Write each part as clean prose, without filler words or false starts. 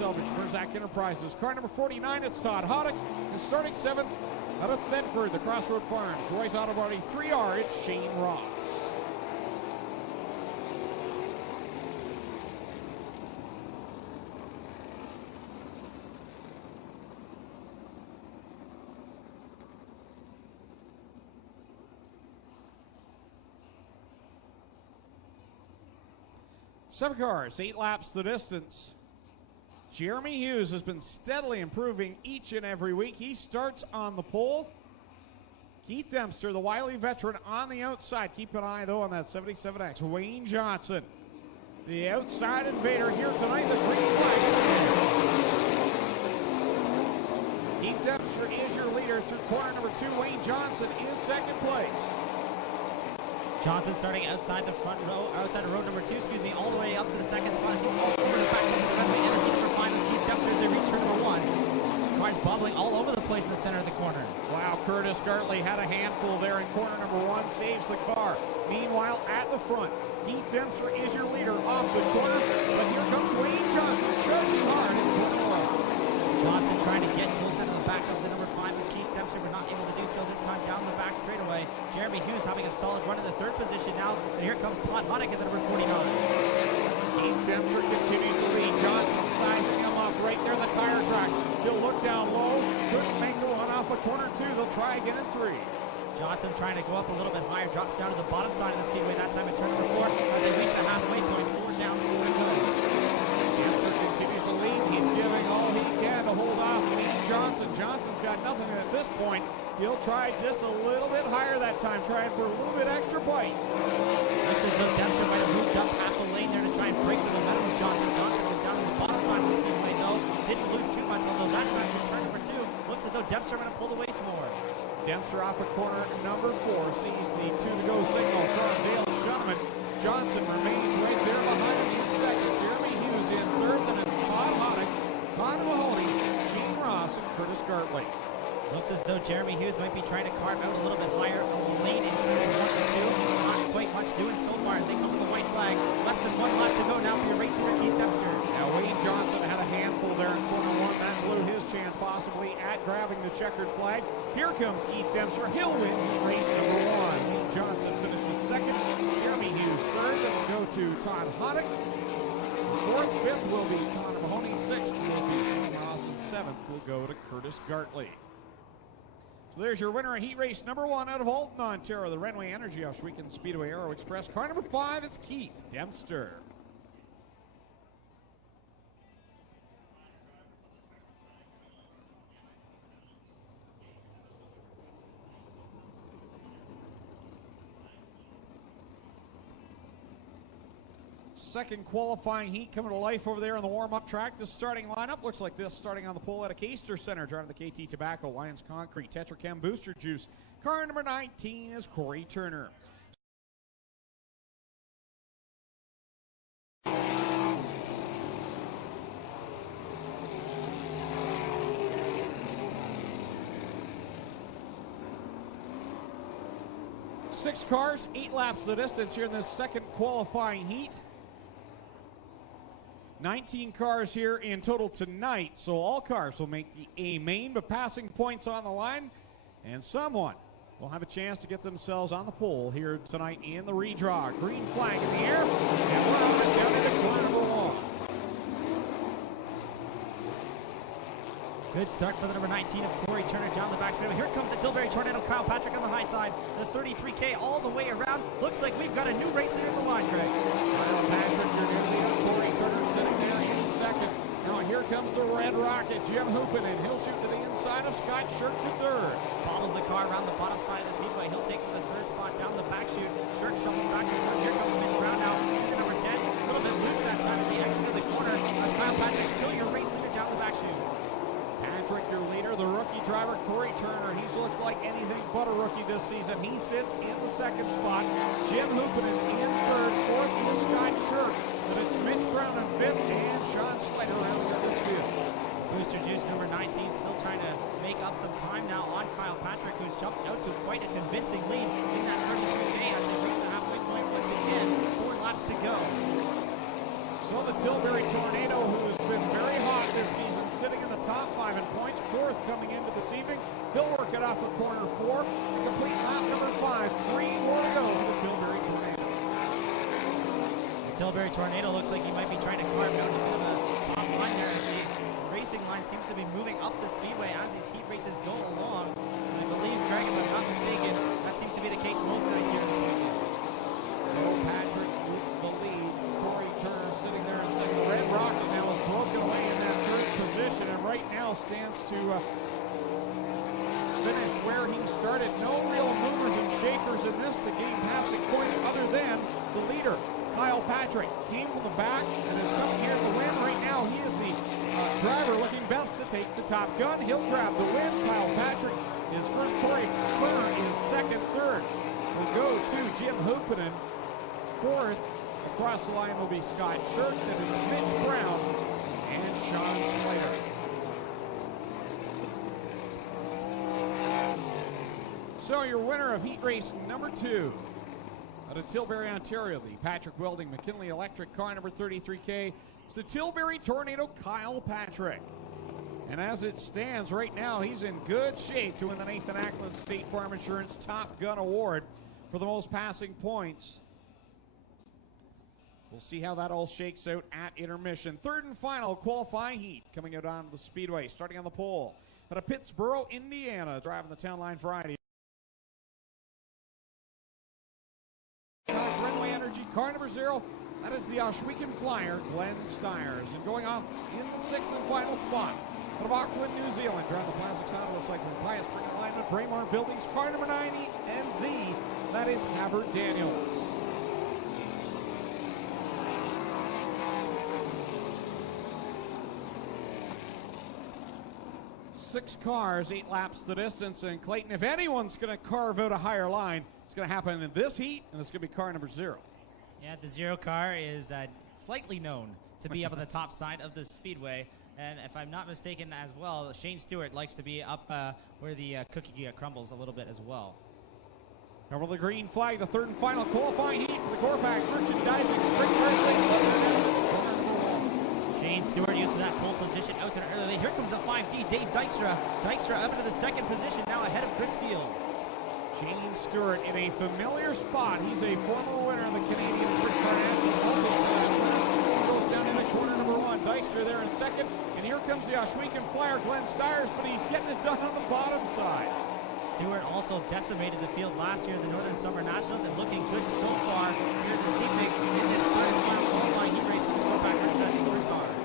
Salvage, Merzac Enterprises. Car number 49, it's Todd Hoddick. And starting 7th out of Thetford, the Crossroad Farms. Roy's Auto Body 3R, it's Shane Ross. Seven cars, 8 laps the distance. Jeremy Hughes has been steadily improving each and every week. He starts on the pole. Keith Dempster, the wily veteran, on the outside. Keep an eye, though, on that 77X. Wayne Johnson, the outside invader here tonight, the green flag. Keith Dempster is your leader through corner number 2. Wayne Johnson is second place. Johnson starting outside the front row, outside of road number 2, all the way up to the second spot. He's all over the back of the runway. Energy number 5 with Keith Dempster as they reach turn number 1. Cars bubbling all over the place in the center of the corner. Wow, Curtis Gartley had a handful there in corner number 1, saves the car. Meanwhile, at the front, Keith Dempster is your leader off the corner, but here comes Wayne Johnson, charging hard in corner 1. Johnson trying to get closer to the back of the number 5 with Keith Dempster, but not able to do so this time down the back straightaway. Jeremy Hughes having a solid run in the 3rd position now, and here comes Todd Hoddick at the number 49. Keith Dempster continues to lead. Johnson sizing him up right there, the tire track. He'll look down low, couldn't make the one off of corner 2. They'll try again in 3. Johnson trying to go up a little bit higher, drops down to the bottom side of the speedway that time in turn number 4 as they reach the halfway point, 4 down, 4 to go. Dempster continues to lead. He's giving all he can to hold off Johnson. Johnson's got nothing at this point. He'll try just a little bit higher that time, trying for a little bit extra bite. Looks as though Dempster might have moved up half a lane there to try and break the momentum of Johnson. Johnson was down on the bottom side of the speedway, though. Didn't lose too much, although that time in turn number 2, looks as though Dempster going to pull away some more. Dempster off of corner number 4 sees the 2-to-go signal from Dale Shunman. Johnson remains right there behind him in second. Jeremy Hughes in 3rd, and it's Todd Hoddick, Connor Mahoney, Shane Ross, and Curtis Gartley. Looks as though Jeremy Hughes might be trying to carve out a little bit higher on the lane in turns 1 and 2. Not quite much doing so far as they come to the white flag. Less than 1 lap to go now for your race leader, Keith Dempster. Now Wayne Johnson had a handful there in corner 1. That blew his chance possibly at grabbing the checkered flag. Here comes Keith Dempster. He'll win race number 1. Wayne Johnson finishes 2nd. Jeremy Hughes 3rd. Then we'll go to Todd Hoddick. 4th, 5th will be Connor Mahoney. 6th will be Shane Ross. And 7th will go to Curtis Gartley. So there's your winner of heat race number 1 out of Alton, Ontario, the Renway Energy Off-Weekend Speedway Aero Express. Car number 5, it's Keith Dempster. Second qualifying heat coming to life over there on the warm-up track. This starting lineup looks like this, starting on the pole at a Caster Center, driving the KT Tobacco, Lions Concrete, Tetrachem Booster Juice. Car number 19 is Corey Turner. Six cars, 8 laps the distance here in this second qualifying heat. 19 cars here in total tonight, so all cars will make the A main, but passing points on the line, and someone will have a chance to get themselves on the pole here tonight in the redraw. Green flag in the air, and we're on down into corner number 1. Good start for the number 19 of Corey Turner down the back straightaway. Here comes the Tilbury Tornado, Kyle Patrick on the high side. The 33K all the way around. Looks like we've got a new race leader at the line, Greg. Kyle Patrick, you're going to lead up. Corey Turner sitting there in second. Now here comes the Red Rocket, Jim Hoopin, and he'll shoot to the inside of Scott Shirk to 3rd. Bobbles the car around the bottom side of the speedway. He'll take the 3rd spot down the back chute. Shirk shuffles back to the front. Here comes Vinny Brown now. Into number 10. A little bit loose that time at the exit of the corner. As Kyle Patrick still your race leader down the back chute. Patrick, your leader, the rookie driver, Corey Turner. He's looked like anything but a rookie this season. He sits in the 2nd spot. Jim Hoopinen in 3rd. 4th is Scott Shirk. But it's Mitch Brown in 5th and Sean Slater rounding out this field. Booster Juice number 19 still trying to make up some time now on Kyle Patrick, who's jumped out to quite a convincing lead in that 33K as they reach the halfway point once again. 4 laps to go. So the Tilbury Tornado, who has been very hot this season, sitting in the top 5 in points, fourth coming into this evening. He'll work it off of corner 4 to complete lap number 5. 3 more to go for the Tilbury Tornado. The Tilbury Tornado looks like he might be trying to carve out a bit of a top line there. The racing line seems to be moving up the speedway as these heat races go along. And I believe, Greg, if I'm not mistaken, that seems to be the case most nights here this weekend. So Patrick with the lead. Corey Turner sitting there in second. Red Rocket now is broken away in that third position and right now stands to finish where he started. No real movers and shakers in this to gain passing points other than the leader. Kyle Patrick came from the back and is coming here to win. Right now he is the driver looking best to take the top gun. He'll grab the win. Kyle Patrick is first. Corey Turner is second. Third will go to Jim Hoopinen. Fourth across the line will be Scott Shirk. Then it's Mitch Brown and Sean Slater. So your winner of heat race number 2 out of Tilbury, Ontario, the Patrick Welding McKinley Electric car number 33K. It's the Tilbury Tornado, Kyle Patrick. And as it stands right now, he's in good shape to win the Nathan Ackland State Farm Insurance Top Gun Award for the most passing points. We'll see how that all shakes out at intermission. Third and final qualifying heat coming out onto the speedway, starting on the pole. Out of Pittsboro, Indiana, driving the Town Line variety. Renway Energy car number 0. That is the Oshwegan Flyer, Glenn Styres. And going off in the 6th and final spot. Out of Auckland, New Zealand, driving the Plastics Auto Recycling Bias Spring Alignment, Braemar Buildings, car number 9NZ. That is Havert Daniels. Six cars, 8 laps the distance, and Clayton, if anyone's going to carve out a higher line, it's going to happen in this heat, and it's going to be car number 0. Yeah, the 0 car is slightly known to be up on the top side of the speedway, and if I'm not mistaken as well, Shane Stewart likes to be up where the cookie crumbles a little bit as well. Over the green flag, the third and final qualifying heat for the Corpac Merchandising Spring Racing. Shane Stewart used to that pole position out to the early lane. Here comes the 5D, Dave Dykstra. Dykstra up into the second position, now ahead of Chris Steele. Shane Stewart in a familiar spot. He's a former winner of the Canadian Sprint Car National multi-time winner. He goes down into corner number 1. Dykstra there in second. And here comes the Oshwegan Flyer, Glenn Styres, but he's getting it done on the bottom side. Stewart also decimated the field last year in the Northern Summer Nationals and looking good so far here this evening in this third and final qualifying heat race for the Corpac Merchandising Sprint cars.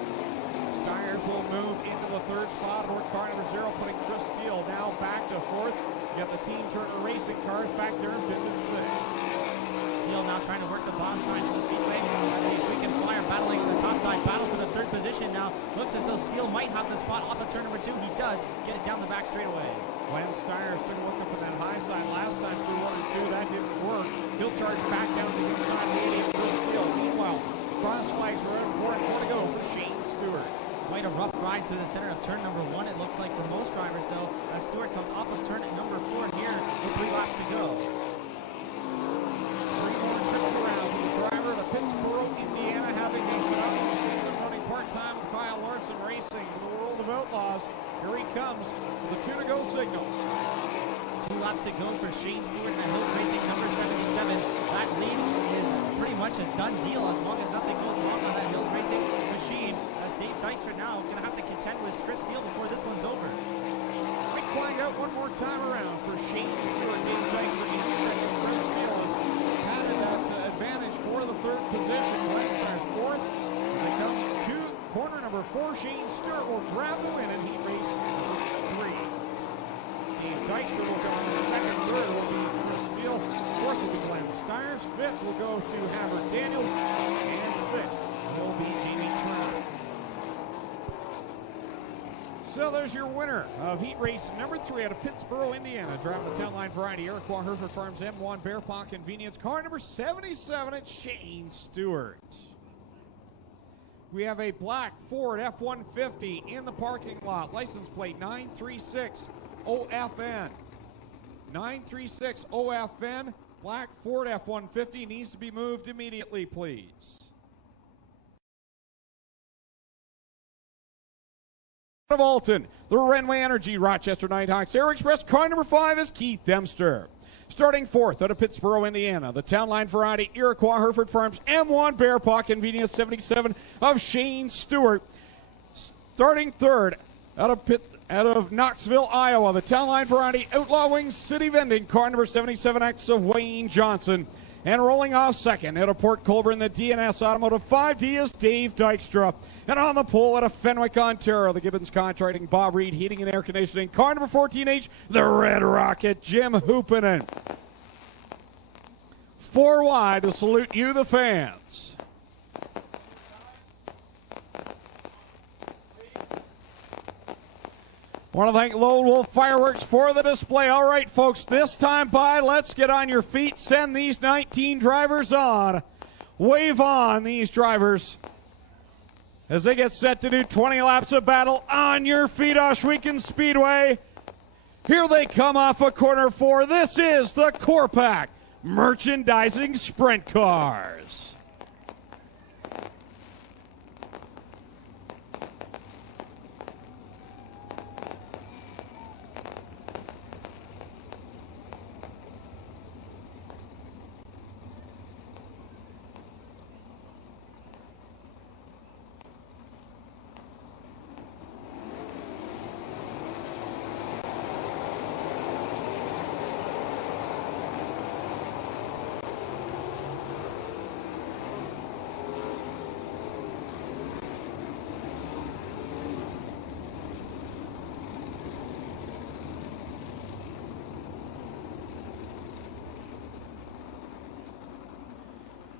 Styres will move into the third spot aboard car number 0, putting Chris Steele now back to 4th. You got the Team Turner Racing cars back there in 5th and 6th. Steele now trying to work the bottom side of the speedway. The Oshwegan Flyer battling the top side, battle for the third position now. Looks as though Steele might have the spot off of turn number 2. He does get it down the back straightaway. Glenn Styres took a look up in that high side last time through 1 and 2. That didn't work. He'll charge back down to the inside, waiting for Steele. Meanwhile, cross flags are out for 4 to go for Shane Stewart. Quite a rough ride through the center of turn number 1, it looks like for most drivers, though, as Stewart comes off of turn number 4 here with 3 laps to go. 3 more trips around for the driver of the Pittsboro, Indiana, having a phenomenal season running part-time with Kyle Larson Racing in the World of Outlaws. Here he comes with the 2 to go signal. 2 laps to go for Shane Stewart and Hills Racing number 77. That lead is pretty much a done deal as long as nothing goes wrong on that Hills Racing machine. Dave Dykstra now going to have to contend with Chris Steele before this one's over. Quick flying out one more time around for Shane Stewart. Dave Dykstra in second. Chris Steele has had that advantage for the third position. Glenn Styres 4th. As they come to corner number 4, Shane Stewart will grab the win in heat race number 3. Dave Dykstra will go on the second. Third will be Chris Steele. 4th will be Glenn Styres. 5th will go to Havert Daniels. And 6th will be Jamie Turner. So there's your winner of heat race number 3 out of Pittsboro, Indiana. Driving the Town Line variety, Iroquois Hereford Farms M1 Bear Paw Convenience. Car number 77 at Shane Stewart. We have a black Ford F-150 in the parking lot. License plate 936 OFN. 936 OFN. Black Ford F-150 needs to be moved immediately, please. of Alton. The Renway Energy Rochester Nighthawks Air Express. Car number 5 is Keith Dempster. Starting 4th out of Pittsburgh, Indiana, the Town Line Variety Iroquois Hereford Farms M1 Bear Paw Convenience 77 of Shane Stewart. Starting 3rd out of Knoxville, Iowa, the Town Line Variety Outlaw Wings City Vending, car number 77X of Wayne Johnson. And rolling off 2nd out of Port Colborne, the DNS Automotive 5D is Dave Dykstra. And on the pole out of Fenwick, Ontario, the Gibbons Contracting Bob Reed Heating and Air Conditioning, car number 14H, the Red Rocket, Jim Hoopinen. 4 wide to salute you, the fans. Want to thank Lone Wolf Fireworks for the display. All right, folks, this time by, let's get on your feet. Send these 19 drivers on. Wave on these drivers as they get set to do 20 laps of battle. On your feet, Ohsweken Speedway. Here they come off of corner 4. This is the Corpac Merchandising Sprint Cars.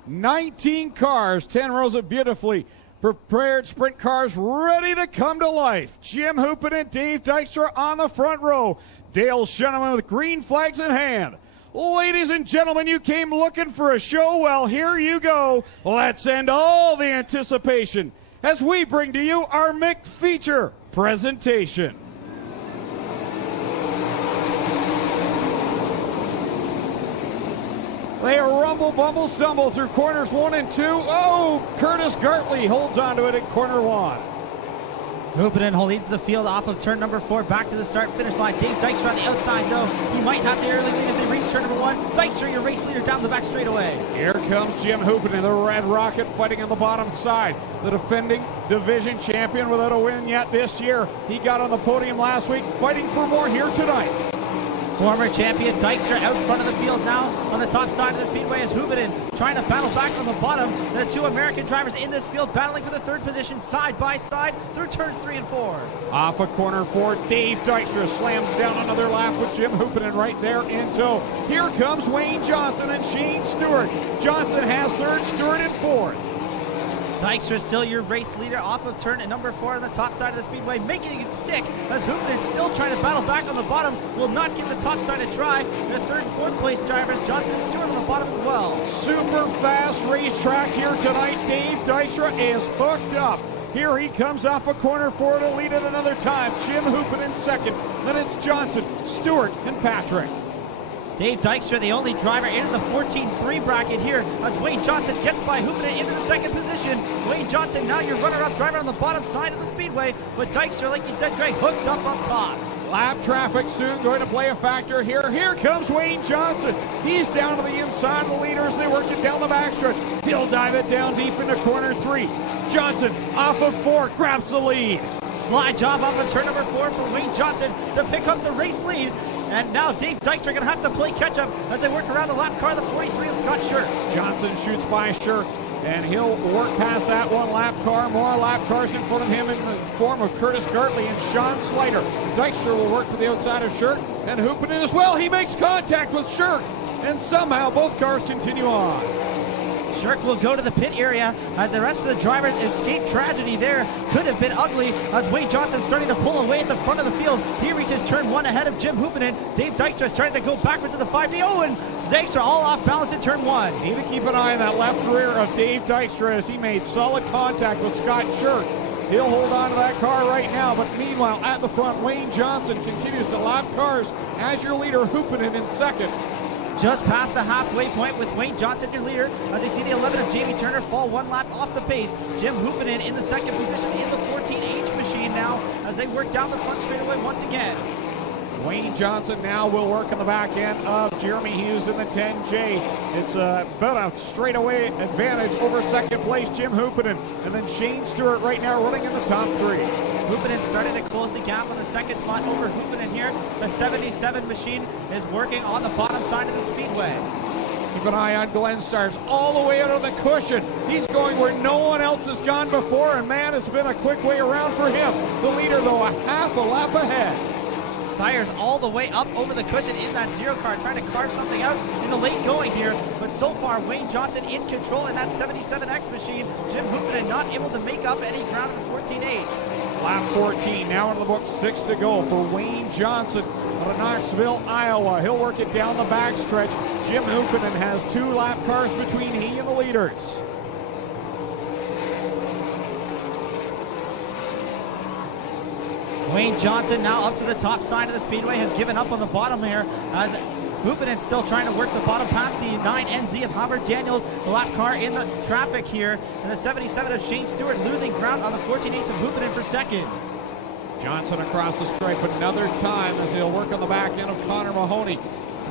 "19 cars, 10 rows of beautifully prepared sprint cars ready to come to life. Jim Hoopin and Dave Dykstra on the front row. Dale Shenneman with green flags in hand. Ladies and gentlemen, you came looking for a show? Well, here you go. Let's end all the anticipation as we bring to you our Mick feature presentation." They rumble, bumble, stumble through corners 1 and 2. Oh, Curtis Gartley holds onto it in corner 1. Hoopinen leads the field off of turn number 4, back to the start-finish line. Dave Dykstra on the outside, though. He might have the early lead as they reach turn number 1. Dykstra, your race leader, down the back straightaway. Here comes Jim Hoopinen, the Red Rocket, fighting on the bottom side. The defending division champion without a win yet this year. He got on the podium last week, fighting for more here tonight. Former champion Dykstra out front of the field now on the top side of the speedway as Hoopinen trying to battle back on the bottom. The 2 American drivers in this field battling for the 3rd position side by side through turns 3 and 4. Off of corner 4, Dave Dykstra slams down another lap with Jim Hoopinen right there in tow. Here comes Wayne Johnson and Shane Stewart. Johnson has 3rd, Stewart in 4th. Dykstra still your race leader off of turn number 4 on the top side of the speedway, making it stick as Hoopinen still trying to battle back on the bottom, will not give the top side a try. The 3rd and 4th place drivers, Johnson and Stewart on the bottom as well. Super fast racetrack here tonight. Dave Dykstra is hooked up. Here he comes off of corner 4 to lead it another time. Jim Hoopinen 2nd. Then it's Johnson, Stewart, and Patrick. Dave Dykstra, the only driver in the 14-3 bracket here as Wayne Johnson gets by Hoopinen into the 2nd position. Wayne Johnson, now your runner-up driver on the bottom side of the speedway, but Dykstra, like you said, Greg, hooked up top. Lap traffic soon going to play a factor here. Here comes Wayne Johnson. He's down to the inside of the leaders. They work it down the backstretch. He'll dive it down deep into corner 3. Johnson off of 4, grabs the lead. Slide job off of turn number 4 for Wayne Johnson to pick up the race lead. And now Dave Dykstra going to have to play catch-up as they work around the lap car, the 43 of Scott Shirk. Johnson shoots by Shirk, and he'll work past that one lap car. More lap cars in front of him in the form of Curtis Gartley and Sean Slider. Dykstra will work to the outside of Shirk, and Hoopinen as well. He makes contact with Shirk, and somehow both cars continue on. Shirk will go to the pit area as the rest of the drivers escape tragedy there. Could have been ugly as Wayne Johnson starting to pull away at the front of the field. He reaches turn 1 ahead of Jim Hoopinen. Dave Dykstra starting to go backward to the 5D. Oh, and Dykstra all off balance in turn 1. Need to keep an eye on that left rear of Dave Dykstra as he made solid contact with Scott Shirk. He'll hold on to that car right now, but meanwhile at the front, Wayne Johnson continues to lap cars as your leader, Hoopinen in 2nd. just past the halfway point with Wayne Johnson, your leader, as you see the 11 of Jamie Turner fall one lap off the pace. Jim Hoopinen in the second position in the 14H machine now as they work down the front straightaway once again. Wayne Johnson now will work on the back end of Jeremy Hughes in the 10J. It's about a straightaway advantage over second place Jim Hoopinen. And then Shane Stewart right now running in the top three. Hoopinen starting to close the gap on the second spot over Hoopinen here. The 77 machine is working on the bottom side of the speedway. Keep an eye on dmstyres all the way out of the cushion. He's going where no one else has gone before, and man, it's been a quick way around for him. The leader, though, a half a lap ahead. Styres all the way up over the cushion in that zero car, trying to carve something out in the late going here. But so far, Wayne Johnson in control in that 77X machine. Jim Hoopinen not able to make up any ground in the 14H. Lap 14, now in the book, 6 to go for Wayne Johnson out of Knoxville, Iowa. He'll work it down the backstretch. Jim Hoopinen has 2 lap cars between he and the leaders. Wayne Johnson now up to the top side of the speedway, has given up on the bottom here as Hoopinen still trying to work the bottom past the 9NZ of Howard Daniels, the lap car in the traffic here. And the 77 of Shane Stewart losing ground on the 14H of Hoopinen for second. Johnson across the stripe another time as he'll work on the back end of Connor Mahoney.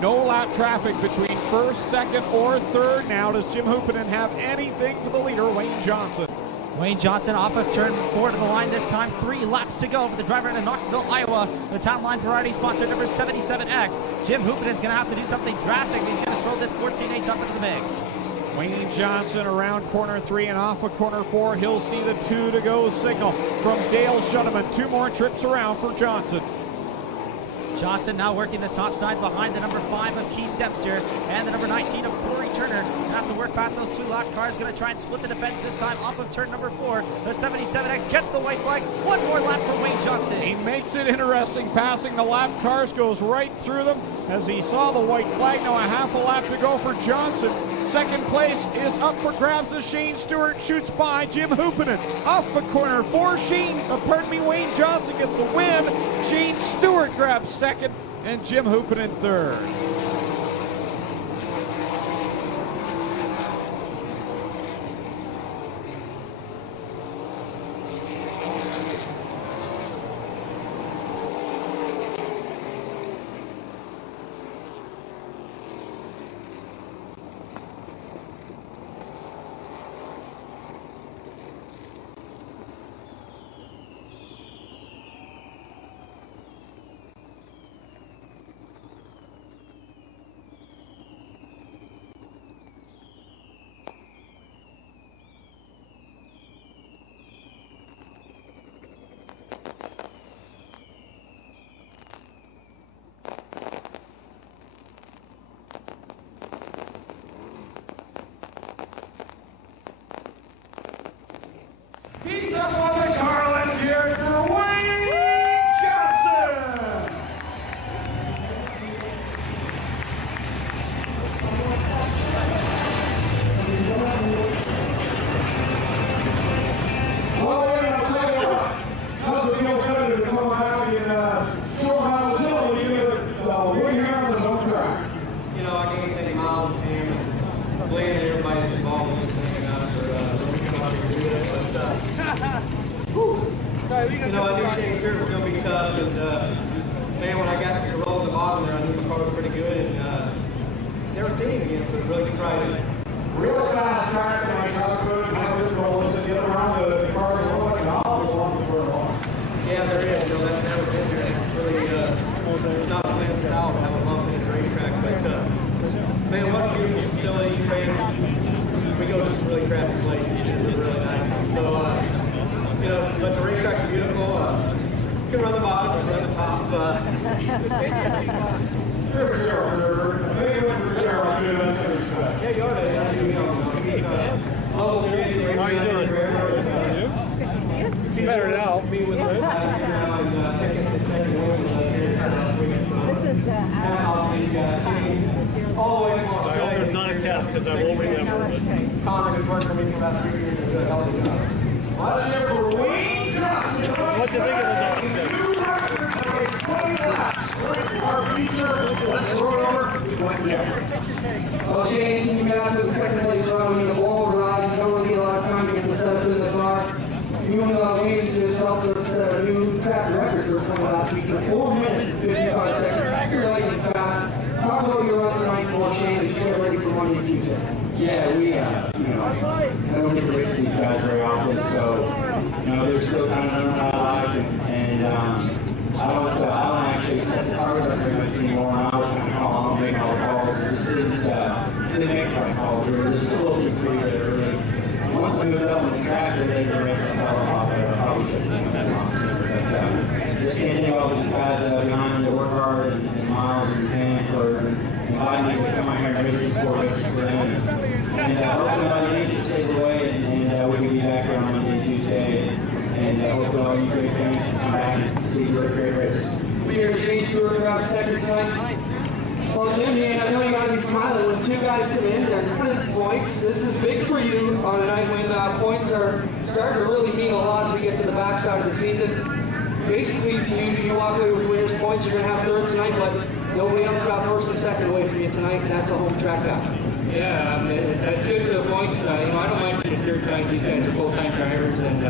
No lap traffic between first, second, or third now. Does Jim Hoopinen have anything for the leader, Wayne Johnson? Wayne Johnson off of turn 4 to the line this time. 3 laps to go for the driver in Knoxville, Iowa. The Town Line Variety sponsor number 77X. Jim Hoopinen's going to have to do something drastic. He's going to throw this 14H up into the mix. Wayne Johnson around corner 3 and off of corner 4. He'll see the 2 to go signal from Dale Shuneman. 2 more trips around for Johnson. Johnson now working the top side behind the number 5 of Keith Dempster and the number 19 of Corey Turner. Gonna have to work past those 2 lap cars. Gonna try and split the defense this time off of turn number 4. The 77X gets the white flag. 1 more lap for Wayne Johnson. He makes it interesting. Passing the lap cars, goes right through them as he saw the white flag. Now a half a lap to go for Johnson. Second place is up for grabs as Shane Stewart shoots by Jim Hoopinen. Off of corner 4, Wayne Johnson gets the win. Shane Stewart grabs second and Jim Hoopinen third. He's up on the car. Let's hear it for Wayne Johnson. Well, I'll tell you what. That was a deal better to come out in short mile facility with Wayne here on his own track. You know, I can't take miles and glad that everybody's involved in this thing you know, I knew Shane Stewart was going to be tough, and man, when I got to roll the bottom there, I knew my car was pretty good, and never seen him again, so it was really exciting. Real fast track in my childhood, and how this goal is to get around the cars all like an awful long for a long. Yeah, there is. You know, that's never been there. It's really not playing style to have a bump in the racetrack, but man, what a beautiful facility, man. We go to this really crappy place. It's really nice. So, you know, but the racetrack's beautiful. You can run the bottom and run the top. Yeah, you are. How are you doing? It's better now. Me with Liz. I hope there's not a test because I won't remember. Connor has worked for me for about 3 years. It's a hell of a job. Let's hear for Wayne Johnson. What do you think of the dog test? Our feature, let's throw it over to Glenn Jeffrey. Shane, you got to the second place run in the ball ride. You don't really get a lot of time to get the setup in the car. You and Wayne just helped us set a new track record for a 20-lap feature. 4 minutes and 55 seconds. You're lightning fast. Talk about your run tonight for Shane as you get ready for Monday and Tuesday. Yeah, we, I don't get to race these guys very often, so, they're still kind of learning how I like, and I don't actually set the cars up very much anymore, and I was kind of calling, making all the calls, and just didn't make my calls, they're still a little too free there, really. Once I moved up on the track, they're ready to race, I thought, I probably should have done that long sooner, but just standing all these guys behind me that work hard, and Miles and Pam for inviting me to come out here and race these 4 races for them. And hopefully my nature stays away, and we can be back here on Monday and Tuesday, and hopefully all you great fans can come back and see really great races. We're here to Shane Stewart around second tonight. Well, Jimmy, I know you got to be smiling when 2 guys come in. They're good points. This is big for you on a night when points are starting to really mean a lot as we get to the backside of the season. Basically, you walk away with winners' points. You're going to have third tonight, but nobody else got first and second away from you tonight, and that's a home track out. Yeah, it's good for the points. I don't mind for this third time. These guys are full-time drivers, and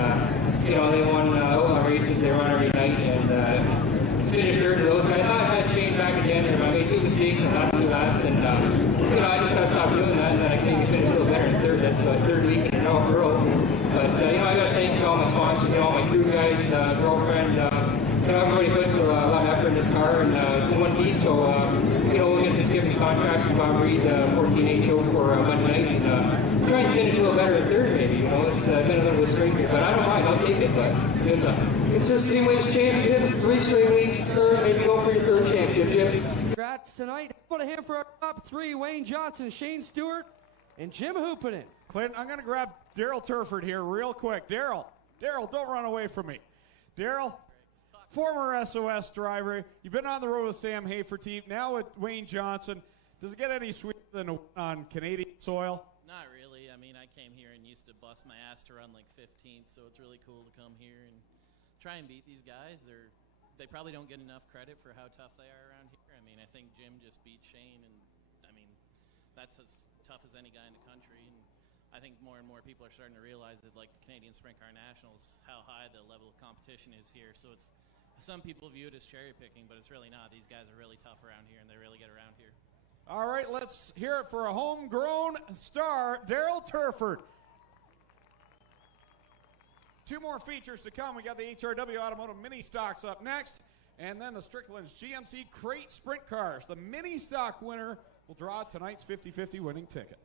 they won races. They run every night, and finished third to those guys. I've had Shane back again. I made 2 mistakes in the last 2 laps, and I just got to stop doing that, and then I can maybe finish a little better in third. That's third week in a row. But I got to thank all my sponsors, all my crew guys, girlfriend. Everybody puts a lot of effort in this car, and it's in one piece, so we'll get this Gibbons contract with Bob Reed, 14 HO for Monday night, and try and finish a little better at third, maybe. It's been a little bit straight here, but I don't mind. I'll take it, but good luck. Consistency wins championships, 3 straight weeks, third, maybe go for your third championship, Jim. Congrats tonight. Put a hand for our top 3, Wayne Johnson, Shane Stewart, and Jim Hoopanen. Clinton, I'm going to grab Daryl Turford here real quick. Daryl, don't run away from me. Daryl, former SOS driver. You've been on the road with Sam Haferteep, now with Wayne Johnson. Does it get any sweeter than a win on Canadian soil? Not really. I mean, I came here and used to bust my ass to run like 15th, so it's really cool to come here and try and beat these guys. They probably don't get enough credit for how tough they are around here. I mean, I think Jim just beat Shane, and I mean, that's as tough as any guy in the country. And I think more and more people are starting to realize that, like the Canadian Sprint Car Nationals, how high the level of competition is here. So it's, some people view it as cherry picking, but it's really not. These guys are really tough around here, and they really get around here. All right, let's hear it for a homegrown star, Daryl Turford. 2 more features to come. We got the HRW Automotive Mini Stocks up next, and then the Strickland's GMC Crate Sprint Cars. The Mini Stock winner will draw tonight's 50-50 winning ticket.